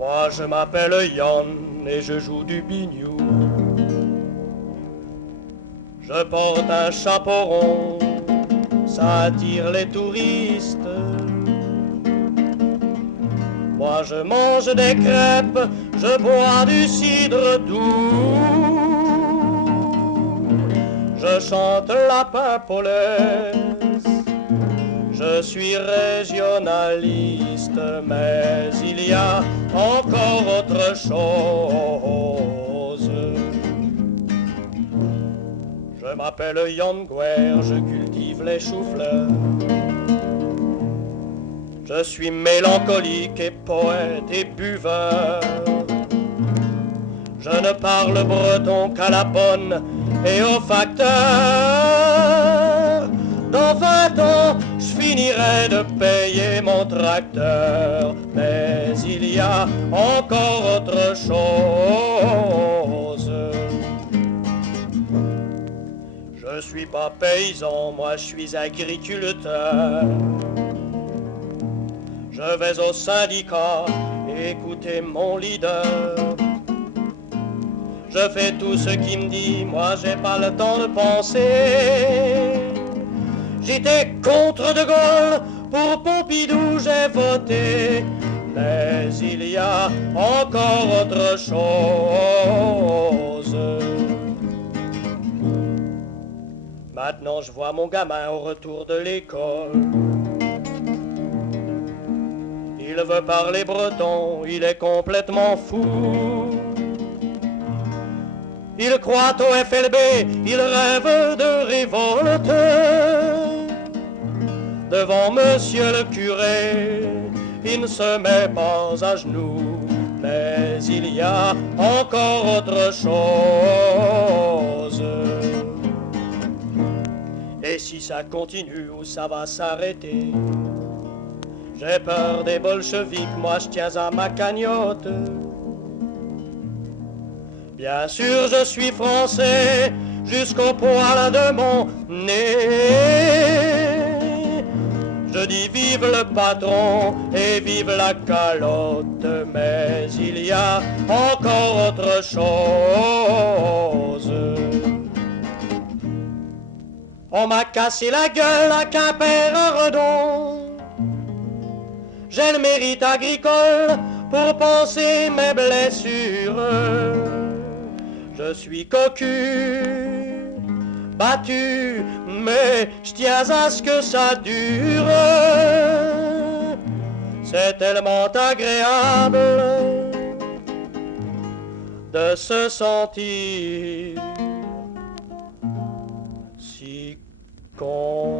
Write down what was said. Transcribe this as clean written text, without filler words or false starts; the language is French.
Moi je m'appelle Yann et je joue du biniou. Je porte un chapeau rond, ça attire les touristes. Moi je mange des crêpes, je bois du cidre doux. Je chante la pimpolaise, je suis régionaliste, mais il y a encore autre chose. Je m'appelle Yann Guer, je cultive les choux-fleurs. Je suis mélancolique et poète et buveur. Je ne parle breton qu'à la bonne et au facteur. Dans 20 ans, je finirai de payer mon tracteur. Mais il y a encore autre chose. Je suis pas paysan, moi je suis agriculteur. Je vais au syndicat écouter mon leader. Je fais tout ce qu'il me dit, moi j'ai pas le temps de penser. J'étais contre De Gaulle, pour Pompidou j'ai voté. Mais il y a encore autre chose. Maintenant je vois mon gamin au retour de l'école. Il veut parler breton, il est complètement fou. Il croit au FLB, il rêve de révolte. Devant monsieur le curé, il ne se met pas à genoux. Mais il y a encore autre chose. Et si ça continue, où ça va s'arrêter? J'ai peur des bolcheviks, moi je tiens à ma cagnotte. Bien sûr je suis français, jusqu'au poil de mon nez. Je dis vive le patron et vive la calotte. Mais il y a encore autre chose. On m'a cassé la gueule à Quimper-Redon. J'ai le mérite agricole pour penser mes blessures. Je suis cocu, battu, mais je tiens à ce que ça dure. C'est tellement agréable de se sentir si con.